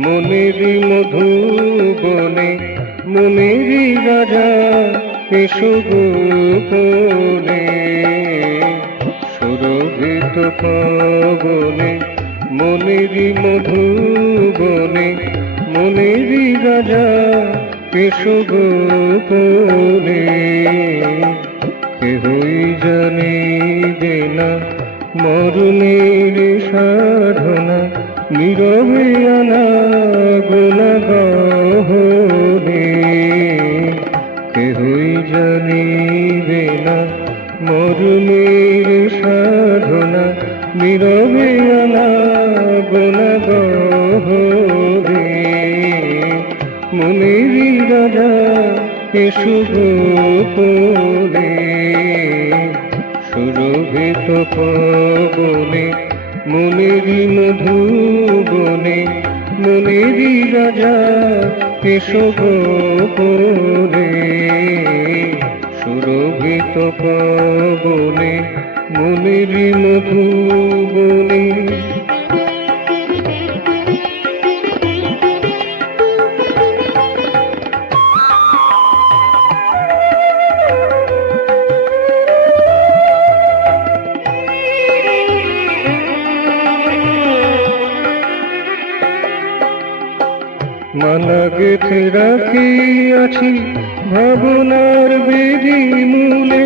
মনেরই মধুবনে মনেরই রাজা এসো গোপনে, সুরভিত পবনে মনেরই মধুবনে মনেরই রাজা এসো গোপনে। কেহই জানিবে না মরণের সাধনা, নীরবে আনাগোনাগহনে। কেহই জানিবে না মরণের সাধনা, নীরবে আনাগোনাগহনে। মনেরই রাজা এসো গোপনে, সুরভিত পবনে মনেরই মধুবনে মনেরই রাজা এসো গোপনে, সুরভিত পবনে মনেরই মধুবনে। মালা গেঁথে রাখিয়াছি ভাবনার বেদি মূলে,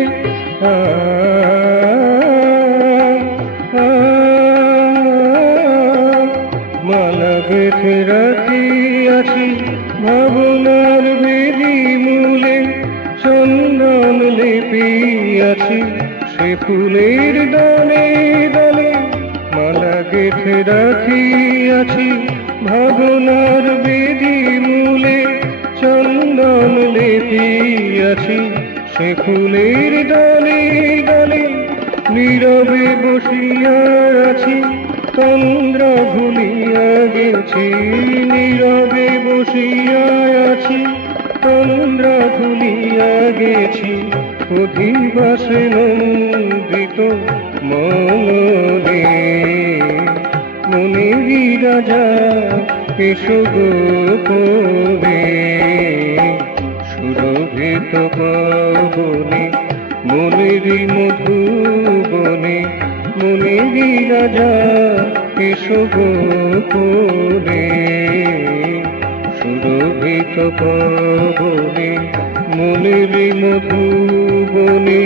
মালা গেঁথে রাখিয়াছি ভাবনার বেদি মূলে, চন্দন লেপিয়াছি সে ফুলের ডালে ডালে। মালা গেঁথে রাখিয়াছি ভাবনার বেদি মূলে, চন্দন লেপিয়াছি সে ফুলের ডালে ডালে। নীরবে বসিয়া আছি তন্দ্র ভুলিয়া গেছি, নীরবে বসিয়া আছি তন্দ্র ভুলিয়া গেছি। অধিবাসে নন্দিত মনে মনেরই রাজা এসো গোপনে, সুরভিত পবনে মনেরই মধুবনে মনেরই রাজা এসো গোপনে, সুরভিত পবনে মনেরই মধুবনে।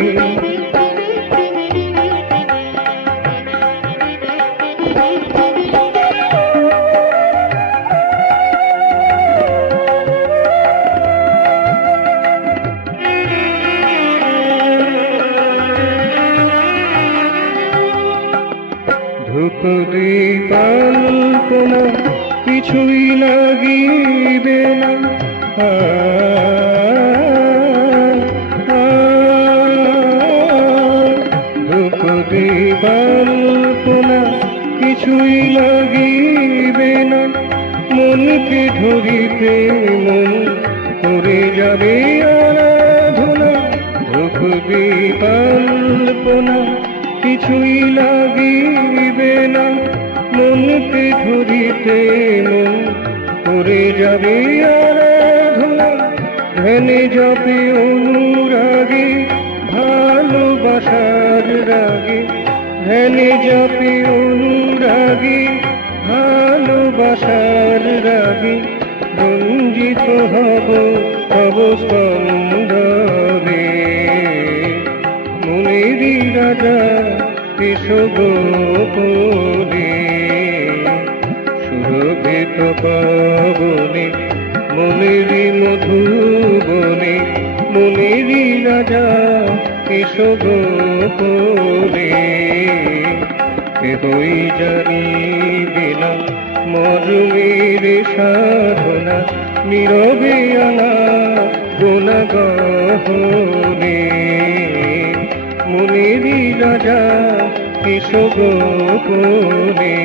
ধূপ দীপাল্পনা কিছুই লাগিবে না, ধূপ দীপাল্পনা কিছুই লাগিবে না। মনকে ধরিতে মন করে যাবে আরাধনা, ধূপ দীপাল্পনা কিছুই লাগিবে না। মনকে ধরিতে মন করে যাবে আরাধনা, ধ্যানে জপে অনুরাগে ভালোবাসার রাগে, ধ্যানে জপে অনুরাগে ভালোবাসার রাগে। রঞ্জিত হব তব স্কন্ধরে, মনেরই রাজা এসো গোপনে, সুরভিত পবনে মনেরই মধুবনে মনেরই রাজা এসো গোপনে। কেহই জানিবে না মরণের সাধনা, নীরবে আনাগোনাগহনে। মনেরই রাজা এসো গোপনে,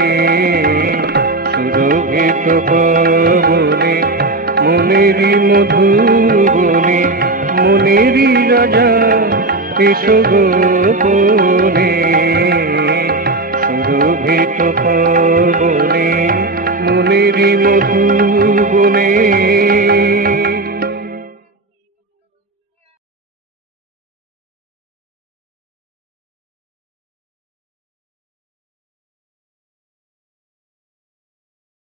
সুরভিত পবনে মনেরই মধুবনে মনেরই রাজা এসো গোপনে, সুরভিত পবনে মনেরই মধুবনে।